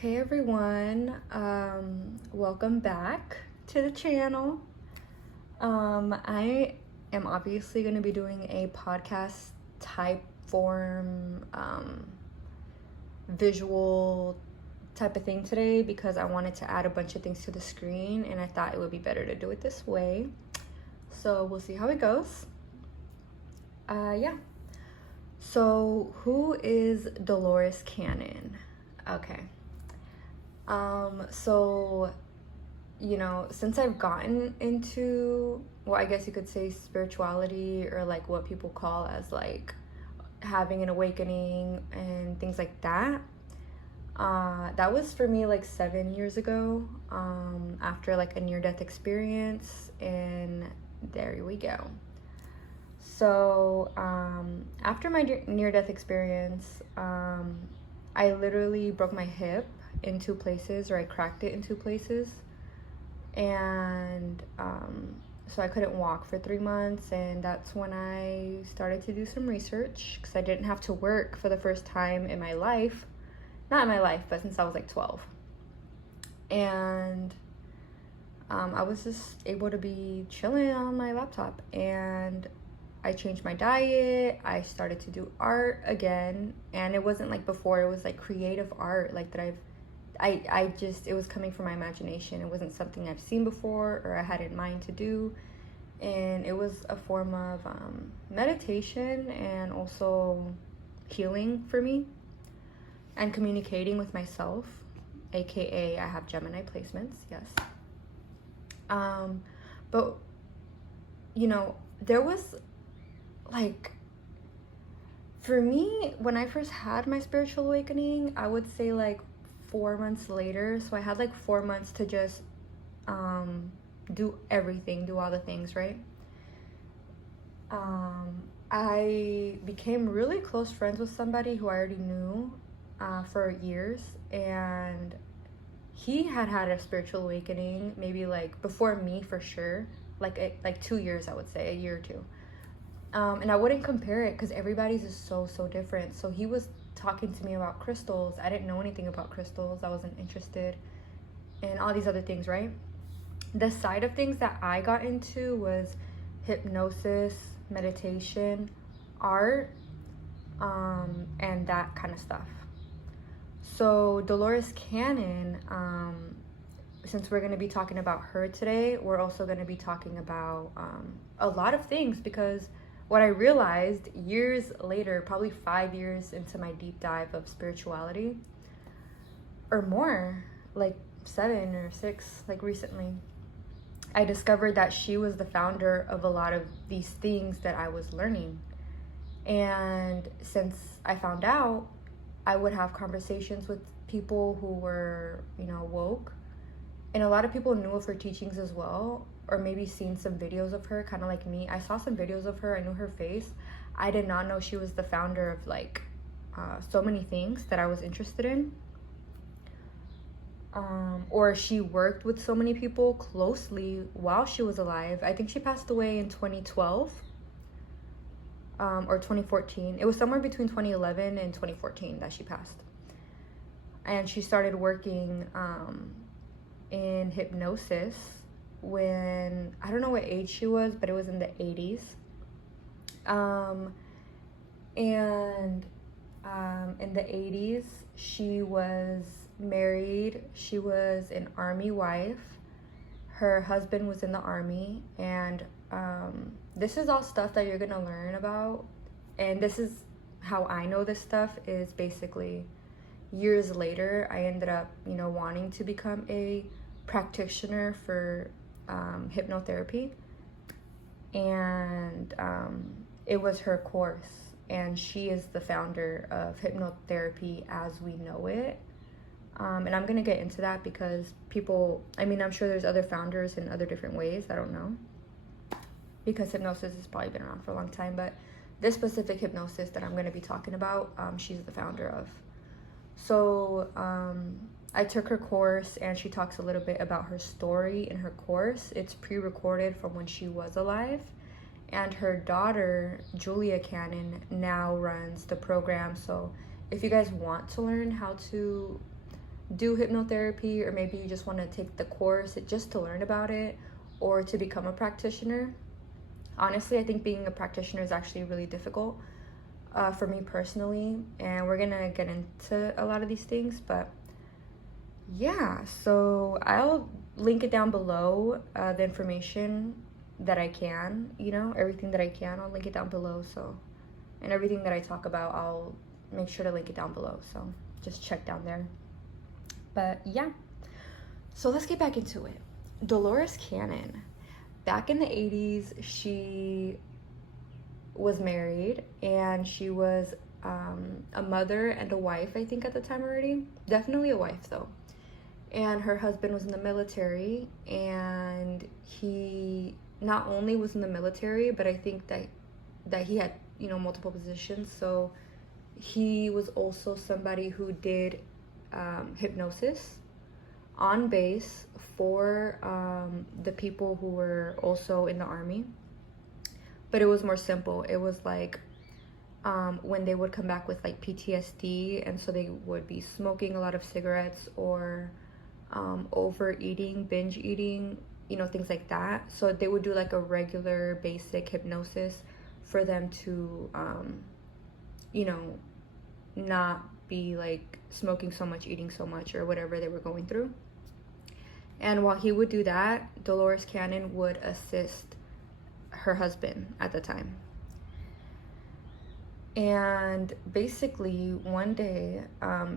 Hey everyone, welcome back to the channel. I am obviously going to be doing a podcast type form, visual type of thing today because I wanted to add a bunch of things to the screen and I thought it would be better to do it this way. So we'll see how it goes. Yeah. So who is Dolores Cannon? Okay. So, since I've gotten into, well, I guess you could say spirituality or like what people call as like having an awakening and things like that. That was for me like 7 years ago, after like a near-death experience, and there we go. So, after my near-death experience, I literally broke my hip in two places, or I cracked it in two places, and so I couldn't walk for 3 months, and that's when I started to do some research because I didn't have to work for the first time in my life, not in my life, but since I was like 12, and I was just able to be chilling on my laptop, and I changed my diet. I started to do art again, and it wasn't like before. It was like creative art, like that I just, it was coming from my imagination. It wasn't something I've seen before or I had in mind to do, and it was a form of meditation and also healing for me and communicating with myself, aka I have Gemini placements, yes. But there was like, for me, when I first had my spiritual awakening, I would say like 4 months later. So I had like 4 months to just do everything, do all the things, right? I became really close friends with somebody who I already knew for years, and he had a spiritual awakening maybe like before me for sure, like 2 years, I would say, a year or two. And I wouldn't compare it because everybody's is so different. So he was talking to me about crystals. I didn't know anything about crystals. I wasn't interested in all these other things, right? The side of things that I got into was hypnosis, meditation, art, and that kind of stuff. So Dolores Cannon, since we're going to be talking about her today, we're also going to be talking about a lot of things, because what I realized years later, probably 5 years into my deep dive of spirituality, or more, like 7 or 6, like recently, I discovered that she was the founder of a lot of these things that I was learning. And since I found out, I would have conversations with people who were, woke. And a lot of people knew of her teachings as well, or maybe seen some videos of her, kind of like me. I saw some videos of her. I knew her face. I did not know she was the founder of like so many things that I was interested in. Or she worked with so many people closely while she was alive. I think she passed away in 2012 or 2014. It was somewhere between 2011 and 2014 that she passed. And she started working in hypnosis when, I don't know what age she was, but it was in the 80s. And in the 80s, she was married. She was an army wife. Her husband was in the army, and this is all stuff that you're gonna learn about. And this is how I know this stuff, is basically years later I ended up wanting to become a practitioner for hypnotherapy, and it was her course, and she is the founder of hypnotherapy as we know it. And I'm gonna get into that because people, I'm sure there's other founders in other different ways, I don't know, because hypnosis has probably been around for a long time, but this specific hypnosis that I'm gonna be talking about, she's the founder of. So I took her course, and she talks a little bit about her story in her course. It's pre-recorded from when she was alive, and her daughter, Julia Cannon, now runs the program. So if you guys want to learn how to do hypnotherapy, or maybe you just want to take the course just to learn about it or to become a practitioner. Honestly, I think being a practitioner is actually really difficult for me personally, and we're gonna get into a lot of these things. But yeah, so I'll link it down below, the information that I can, everything that I can, I'll link it down below. So, and everything that I talk about, I'll make sure to link it down below. So just check down there. But yeah, so let's get back into it. Dolores Cannon. Back in the 80s, she was married, and she was a mother and a wife, I think, at the time already. Definitely a wife, though. And her husband was in the military, and he not only was in the military, but I think that he had, multiple positions. So he was also somebody who did hypnosis on base for the people who were also in the army. But it was more simple. It was like when they would come back with like PTSD, and so they would be smoking a lot of cigarettes, or overeating, binge eating, things like that. So they would do like a regular basic hypnosis for them to not be like smoking so much, eating so much, or whatever they were going through. And while he would do that, Dolores Cannon would assist her husband at the time. And basically one day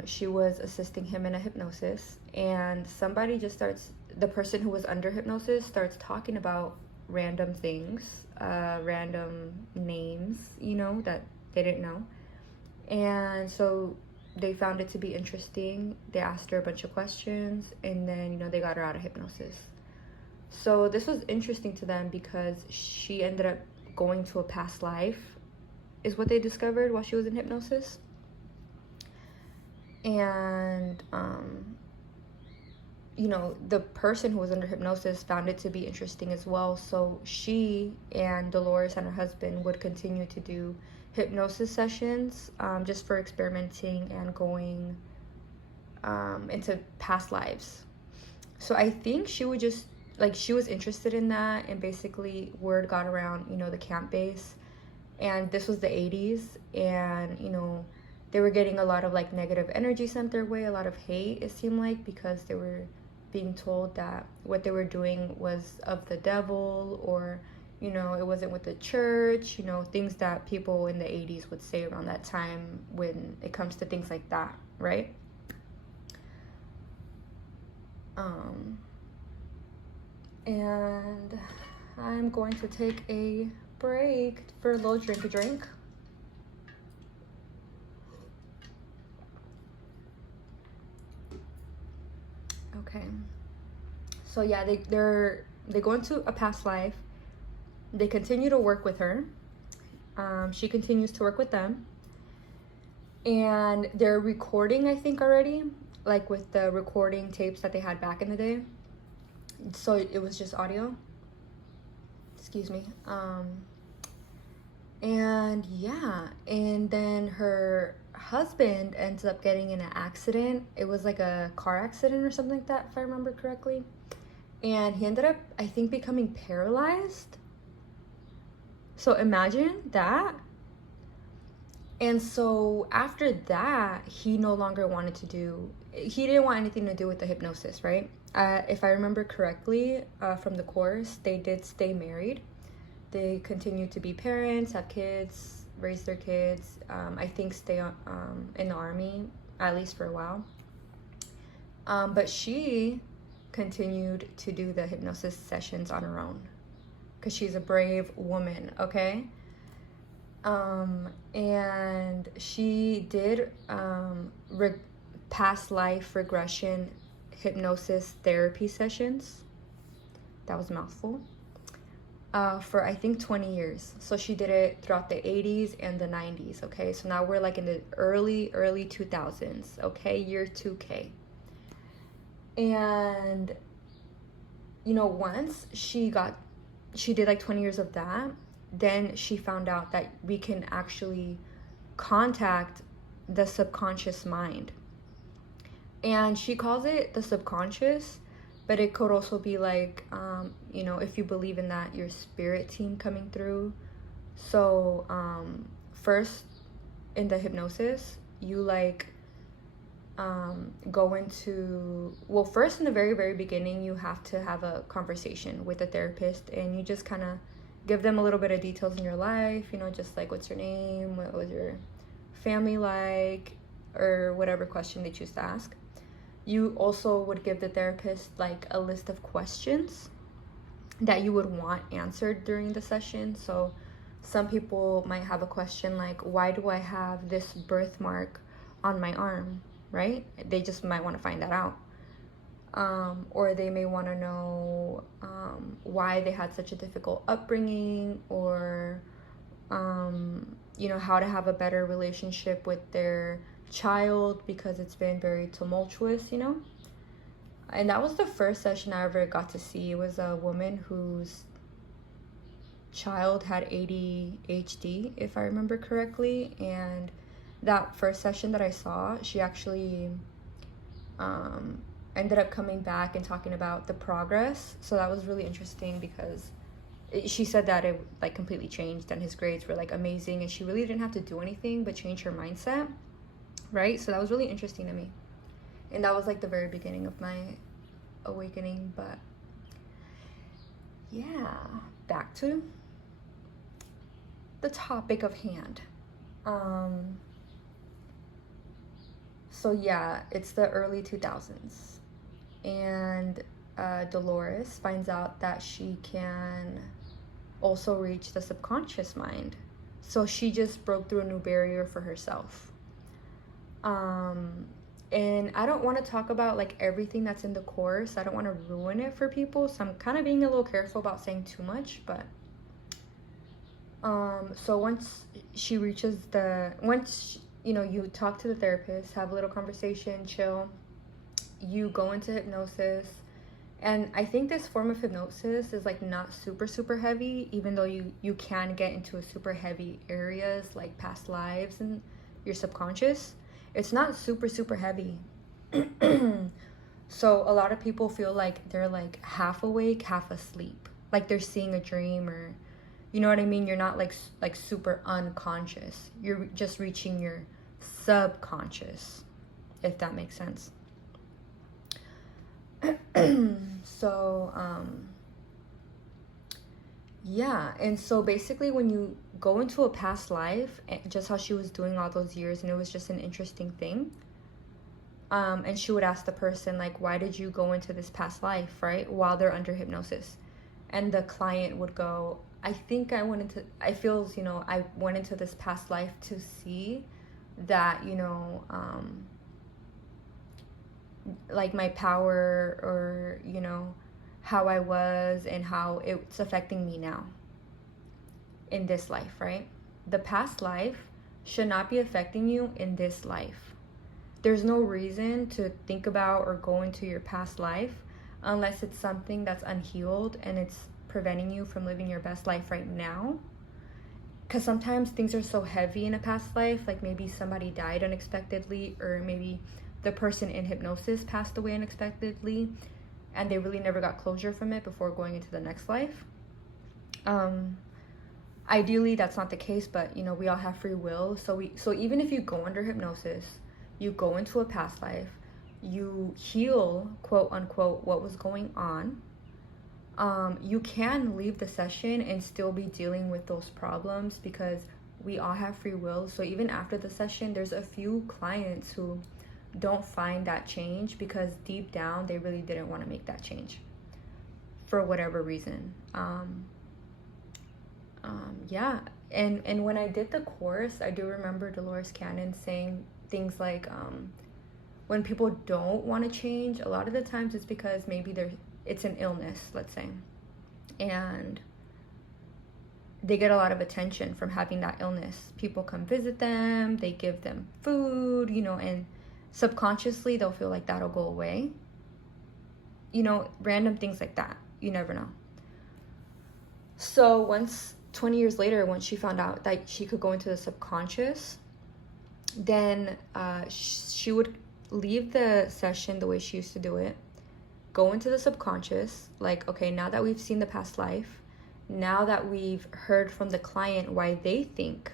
she was assisting him in a hypnosis, and somebody the person who was under hypnosis starts talking about random things, random names, that they didn't know. And so they found it to be interesting. They asked her a bunch of questions, and then, they got her out of hypnosis. So this was interesting to them because she ended up going to a past life, is what they discovered while she was in hypnosis. And, the person who was under hypnosis found it to be interesting as well. So she and Dolores and her husband would continue to do hypnosis sessions, just for experimenting and going into past lives. So I think she would just, she was interested in that, and basically word got around, the camp base. And this was the 80s, and, they were getting a lot of, negative energy sent their way, a lot of hate, it seemed like, because they were being told that what they were doing was of the devil, or, it wasn't with the church, things that people in the 80s would say around that time when it comes to things like that, right? And I'm going to take a break for a little drink. Okay. So yeah, they go into a past life. They continue to work with her. She continues to work with them. And they're recording, I think, already, with the recording tapes that they had back in the day. So it was just audio. Excuse me. And yeah, and then her husband ends up getting in an accident. It was like a car accident or something like that, if I remember correctly. And he ended up, I think, becoming paralyzed. So imagine that. And so after that, he no longer wanted he didn't want anything to do with the hypnosis, right? If I remember correctly, from the course, they did stay married. They continued to be parents, have kids, raise their kids. I think stay in the army, at least for a while. But she continued to do the hypnosis sessions on her own, because she's a brave woman, okay? And she did past life regression hypnosis therapy sessions. That was a mouthful. For I think 20 years. So she did it throughout the 80s and the 90s, okay? So now we're in the early 2000s, okay? Year 2K. And, once she did 20 years of that, then she found out that we can actually contact the subconscious mind. And she calls it the subconscious, but it could also be like, if you believe in that, your spirit team coming through. So first in the hypnosis, you like go into, well, first in the very, very beginning, you have to have a conversation with a therapist, and you just kind of give them a little bit of details in your life, just like what's your name, what was your family like, or whatever question they choose to ask. You also would give the therapist like a list of questions that you would want answered during the session. So some people might have a question like, why do I have this birthmark on my arm, right? They just might want to find that out. Or they may want to know why they had such a difficult upbringing, or how to have a better relationship with their child because it's been very tumultuous. And that was the first session I ever got to see. It was a woman whose child had ADHD, if I remember correctly. And that first session that I saw, she actually ended up coming back and talking about the progress. So that was really interesting, because she said that it like completely changed, and his grades were like amazing, and she really didn't have to do anything but change her mindset, right? So that was really interesting to me. And that was like the very beginning of my awakening. But yeah, back to the topic of hand. So yeah, it's the early 2000s, and Dolores finds out that she can also reach the subconscious mind. So she just broke through a new barrier for herself. And I don't want to talk about like everything that's in the course. I don't want to ruin it for people, so I'm kind of being a little careful about saying too much. But so once you talk to the therapist, have a little conversation, chill, you go into hypnosis. And I think this form of hypnosis is like not super, super heavy, even though you can get into a super heavy areas like past lives and your subconscious. It's not super, super heavy. So a lot of people feel like they're like half awake, half asleep, like they're seeing a dream, or you know what I mean? You're not like super unconscious. You're just reaching your subconscious, if that makes sense. So yeah, and so basically when you go into a past life, just how she was doing all those years, and it was just an interesting thing, and she would ask the person like, why did you go into this past life, right, while they're under hypnosis? And the client would go, I went into this past life to see that, like my power, or how I was and how it's affecting me now in this life, right? The past life should not be affecting you in this life. There's no reason to think about or go into your past life unless it's something that's unhealed and it's preventing you from living your best life right now. Because sometimes things are so heavy in a past life, like maybe somebody died unexpectedly, or maybe the person in hypnosis passed away unexpectedly, and they really never got closure from it before going into the next life. Ideally, that's not the case, but we all have free will. So even if you go under hypnosis, you go into a past life, you heal, quote unquote, what was going on. You can leave the session and still be dealing with those problems, because we all have free will. So even after the session, there's a few clients who don't find that change because deep down they really didn't want to make that change for whatever reason. Yeah, and when I did the course, I do remember Dolores Cannon saying things like, when people don't want to change, a lot of the times it's because maybe it's an illness, let's say, and they get a lot of attention from having that illness. People come visit them, they give them food, and subconsciously they'll feel like that'll go away. Random things like that. You never know. So 20 years later, once she found out that she could go into the subconscious, then she would leave the session the way she used to do it, go into the subconscious, like, okay, now that we've seen the past life, now that we've heard from the client why they think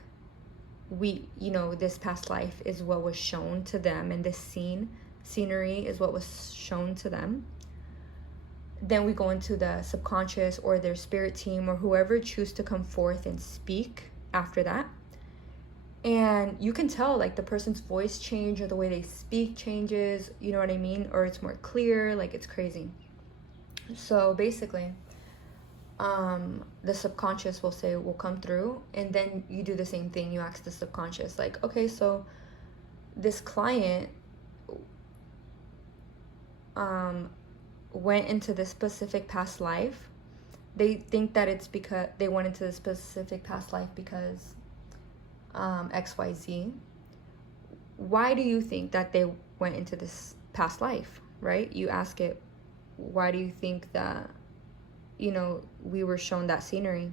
this past life is what was shown to them, and this scenery is what was shown to them, then we go into the subconscious or their spirit team or whoever choose to come forth and speak after that. And you can tell, like, the person's voice change or the way they speak changes, you know what I mean? Or it's more clear, like, it's crazy. So basically, the subconscious will come through, and then you do the same thing. You ask the subconscious, like, okay, so this client went into this specific past life. They think that it's because they went into this specific past life because XYZ. Why do you think that they went into this past life, right? You ask it, why do you think that, we were shown that scenery?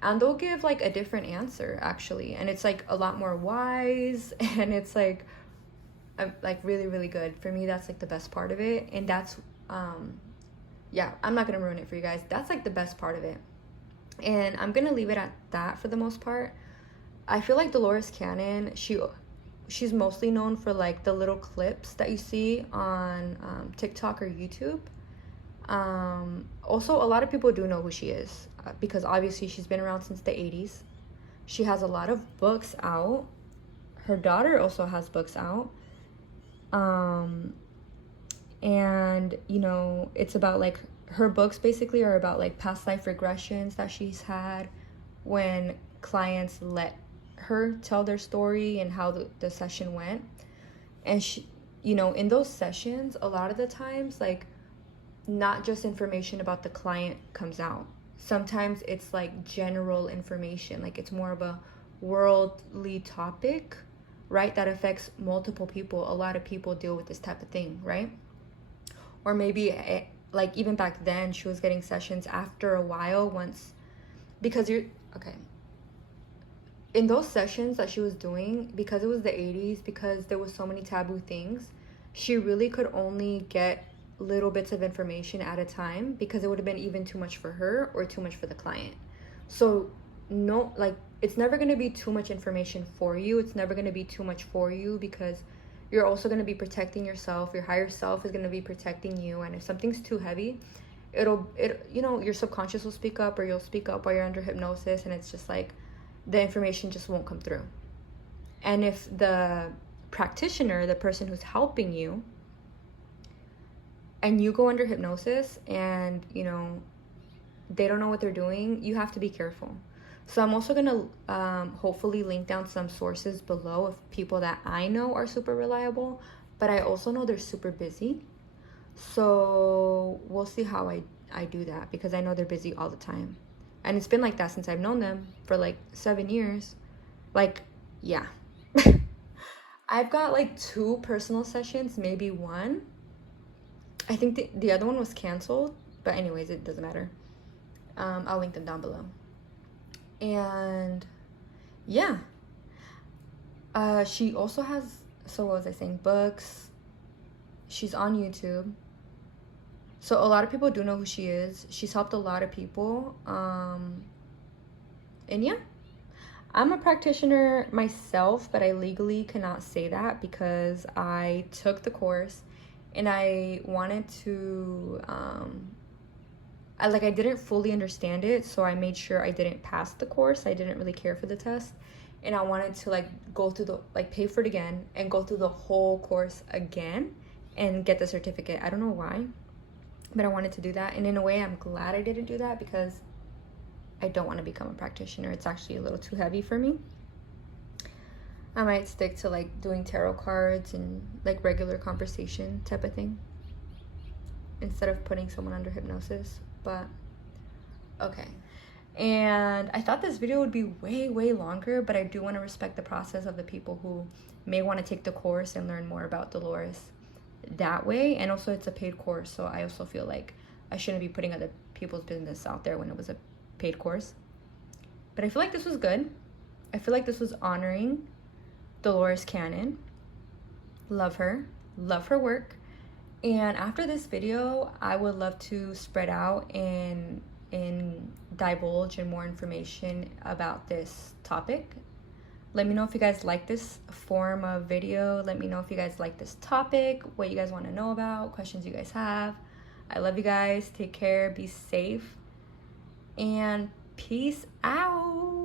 And they'll give like a different answer, actually. And it's like a lot more wise, and it's like really, really good. For me, that's like the best part of it. And that's, I'm not going to ruin it for you guys. That's like the best part of it. And I'm going to leave it at that for the most part. I feel like Dolores Cannon, she's mostly known for like the little clips that you see on TikTok or YouTube. Also, a lot of people do know who she is because obviously she's been around since the 80s. She has a lot of books out. Her daughter also has books out. And it's about like, her books basically are about like past life regressions that she's had when clients let her tell their story and how the session went. And she, in those sessions, a lot of the times, like, not just information about the client comes out. Sometimes it's like general information, like it's more of a worldly topic, right, that affects multiple people. A lot of people deal with this type of thing, right? Or maybe like even back then she was getting sessions after a while once, because in those sessions that she was doing, because it was the 80s, because there was so many taboo things, she really could only get little bits of information at a time, because it would have been even too much for her or too much for the client. So no, like, it's never going to be too much information for you. It's never going to be too much for you, because you're also going to be protecting yourself. Your higher self is going to be protecting you. And if something's too heavy, your subconscious will speak up, or you'll speak up while you're under hypnosis, and it's just like the information just won't come through. And if the practitioner, the person who's helping you, and you go under hypnosis and they don't know what they're doing, you have to be careful. So I'm also going to hopefully link down some sources below of people that I know are super reliable, but I also know they're super busy. So we'll see how I do that, because I know they're busy all the time. And it's been like that since I've known them for like 7 years. Like, yeah. I've got like 2 personal sessions, maybe 1. I think the other one was canceled, but anyways, it doesn't matter. I'll link them down below. And yeah, she also has, so what was I saying, books. She's on YouTube, so a lot of people do know who she is. She's helped a lot of people. And yeah, I'm a practitioner myself, but I legally cannot say that because I took the course and I wanted to I didn't fully understand it, so I made sure I didn't pass the course. I didn't really care for the test, and I wanted to go through pay for it again and go through the whole course again and get the certificate. I don't know why, but I wanted to do that. And in a way, I'm glad I didn't do that, because I don't want to become a practitioner. It's actually a little too heavy for me. I might stick to doing tarot cards and regular conversation type of thing instead of putting someone under hypnosis. But okay. And I thought this video would be way longer, but I do want to respect the process of the people who may want to take the course and learn more about Dolores that way. And also, it's a paid course, so I also feel like I shouldn't be putting other people's business out there when it was a paid course. But I feel like this was good. I feel like this was honoring Dolores Cannon. Love her. love her work. And after this video, I would love to spread out and divulge in more information about this topic. Let me know if you guys like this form of video. Let me know if you guys like this topic, what you guys want to know about, questions you guys have. I love you guys. Take care. Be safe. And peace out.